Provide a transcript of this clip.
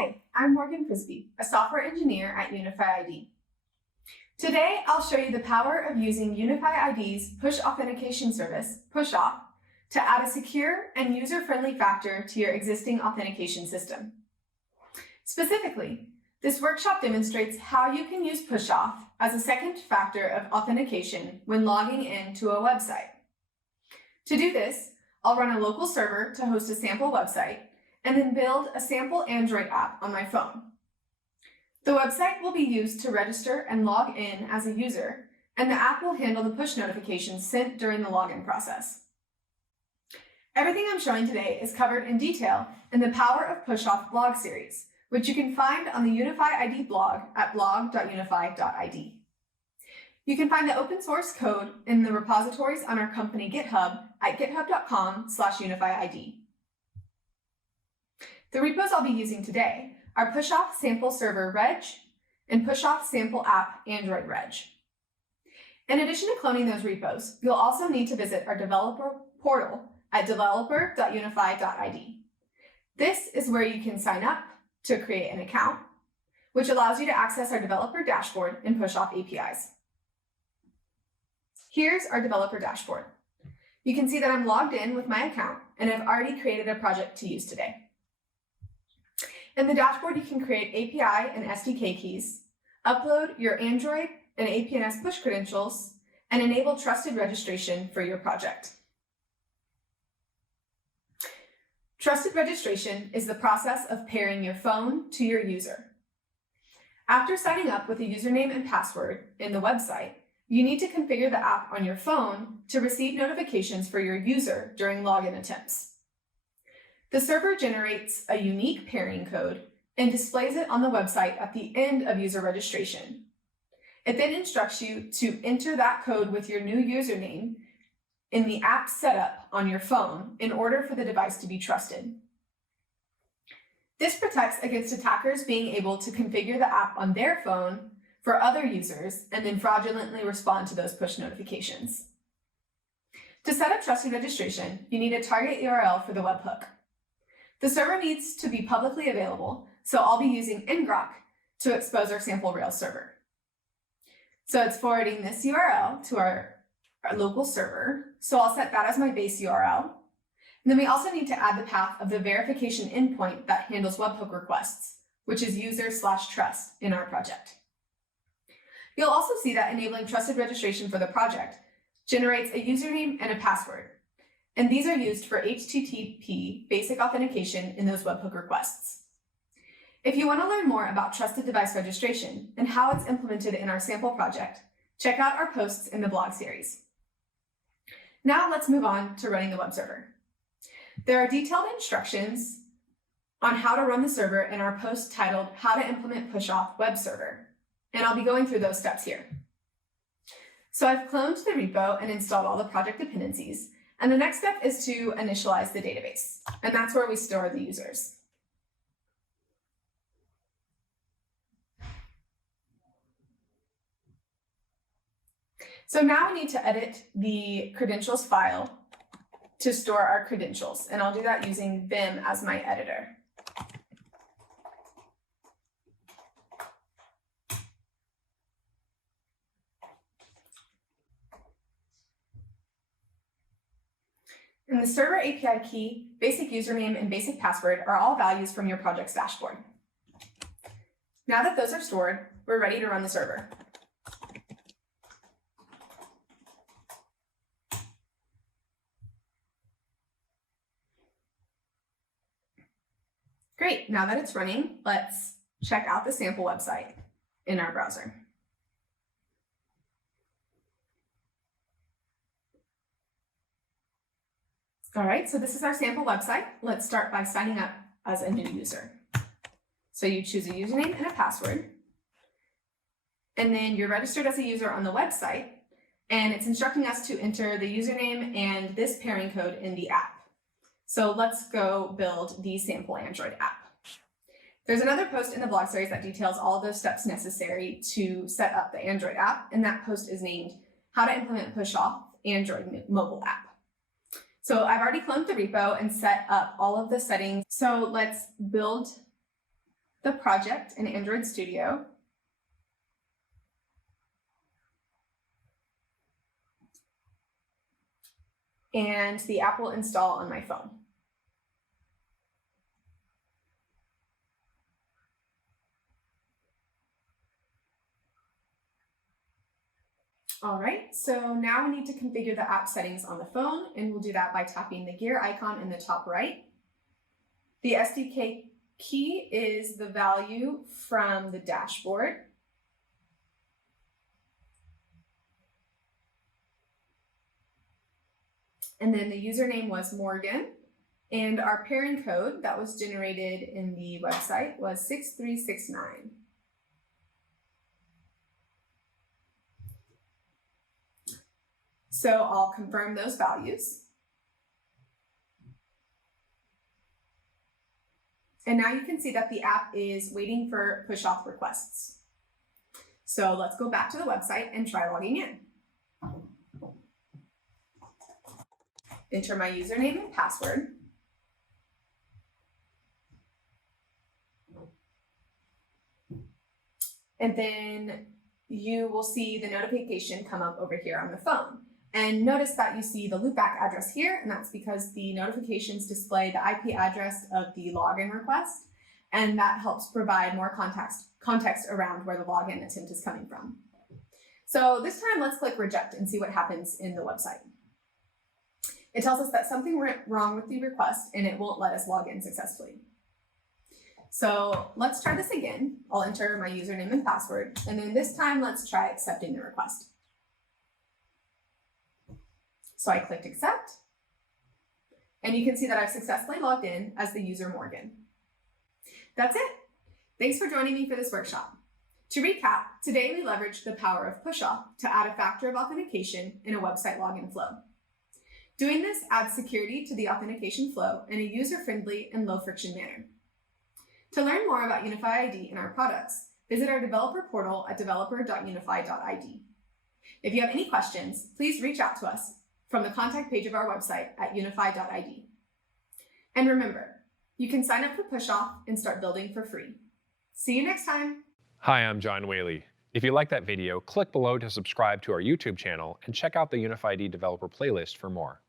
Hi, I'm Morgan Frisbee, a software engineer at Unify ID. Today, I'll show you the power of using Unify ID's push authentication service, PushAuth, to add a secure and user-friendly factor to your existing authentication system. Specifically, this workshop demonstrates how you can use PushAuth as a second factor of authentication when logging into a website. To do this, I'll run a local server to host a sample website and then build a sample Android app on my phone. The website will be used to register and log in as a user, and the app will handle the push notifications sent during the login process. Everything I'm showing today is covered in detail in the Power of PushAuth blog series, which you can find on the Unify ID blog at blog.unify.id. You can find the open source code in the repositories on our company GitHub at github.com/unifyid. The repos I'll be using today are PushAuth sample server reg and PushAuth sample app Android reg. In addition to cloning those repos, you'll also need to visit our developer portal at developer.unify.id. This is where you can sign up to create an account, which allows you to access our developer dashboard and PushAuth APIs. Here's our developer dashboard. You can see that I'm logged in with my account and I've already created a project to use today. In the dashboard, you can create API and SDK keys, upload your Android and APNS push credentials, and enable trusted registration for your project. Trusted registration is the process of pairing your phone to your user. After signing up with a username and password in the website, you need to configure the app on your phone to receive notifications for your user during login attempts. The server generates a unique pairing code and displays it on the website at the end of user registration. It then instructs you to enter that code with your new username in the app setup on your phone in order for the device to be trusted. This protects against attackers being able to configure the app on their phone for other users and then fraudulently respond to those push notifications. To set up trusted registration, you need a target URL for the webhook. The server needs to be publicly available, so I'll be using ngrok to expose our sample Rails server. So it's forwarding this URL to our local server, so I'll set that as my base URL. And then we also need to add the path of the verification endpoint that handles webhook requests, which is user/trust in our project. You'll also see that enabling trusted registration for the project generates a username and a password. And these are used for HTTP basic authentication in those webhook requests. If you want to learn more about trusted device registration and how it's implemented in our sample project, check out our posts in the blog series. Now let's move on to running the web server. There are detailed instructions on how to run the server in our post titled How to Implement PushAuth Web Server, and I'll be going through those steps here. So I've cloned the repo and installed all the project dependencies. And the next step is to initialize the database, and that's where we store the users. So now we need to edit the credentials file to store our credentials, and I'll do that using Vim as my editor. In the server API key, basic username, and basic password are all values from your project's dashboard. Now that those are stored, we're ready to run the server. Great, now that it's running, let's check out the sample website in our browser. All right, so this is our sample website. Let's start by signing up as a new user. So you choose a username and a password, and then you're registered as a user on the website, and it's instructing us to enter the username and this pairing code in the app. So let's go build the sample Android app. There's another post in the blog series that details all of those steps necessary to set up the Android app, and that post is named How to Implement PushAuth Android Mobile App. So I've already cloned the repo and set up all of the settings. So let's build the project in Android Studio, and the app will install on my phone. All right, so now we need to configure the app settings on the phone, and we'll do that by tapping the gear icon in the top right. The SDK key is the value from the dashboard. And then the username was Morgan, and our pairing code that was generated in the website was 6369. So I'll confirm those values. And now you can see that the app is waiting for push-off requests. So let's go back to the website and try logging in. Enter my username and password. And then you will see the notification come up over here on the phone. And notice that you see the loopback address here, and that's because the notifications display the IP address of the login request, and that helps provide more context around where the login attempt is coming from. So this time, let's click reject and see what happens in the website. It tells us that something went wrong with the request and it won't let us log in successfully. So let's try this again. I'll enter my username and password, and then this time let's try accepting the request. So I clicked accept, and you can see that I've successfully logged in as the user Morgan. That's it. Thanks for joining me for this workshop. To recap, today we leveraged the power of push-off to add a factor of authentication in a website login flow. Doing this adds security to the authentication flow in a user-friendly and low-friction manner. To learn more about Unify ID and our products, visit our developer portal at developer.unify.id. If you have any questions, please reach out to us from the contact page of our website at unify.id. And remember, you can sign up for push-off and start building for free. See you next time. Hi, I'm John Whaley. If you like that video, click below to subscribe to our YouTube channel and check out the Unify ID developer playlist for more.